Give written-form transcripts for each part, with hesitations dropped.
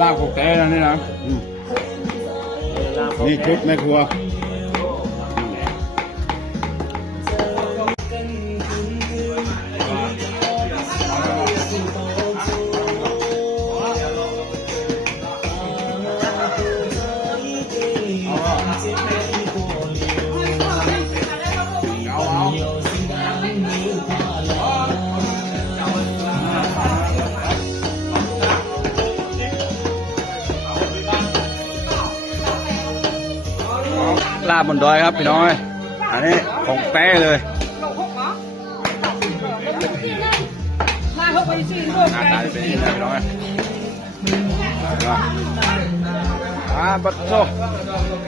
ลาบกุกเต้นะนี่นะนี่ชุดแม่ครัวลาบบนดอยครับพี่น้อยอันนี้ของแป้เลยหน้าตาเป็นยังไงพี่น้อยบัดโซ่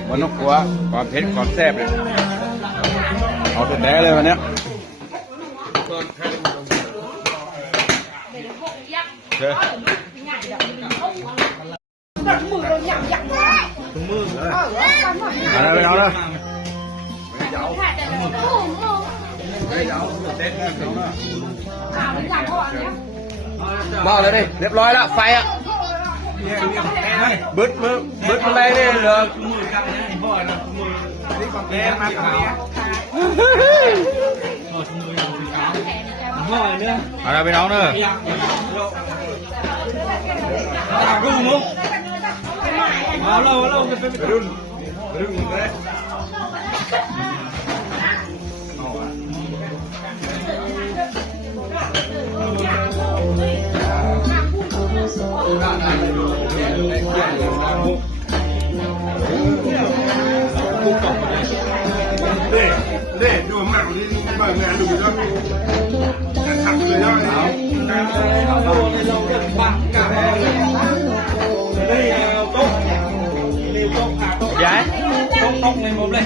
บนนกหัวความเผ็ดความแซ่บเลยเอาตัวแด้เลยวันนี้เชิญอะไรไปเอาเลยมาเลยดิเรียบร้อยแล้วไฟอ่ะบึ้ดมันได้เลยเหรออะไรไปน้องเนอะเราเป็นรุ่นเลยเล่ดูมากที่บ้านงานดูแล้วทำเลยแล้วเราเก็บปากกันเลยโต๊ะย้ายโต๊ะในมุมเลย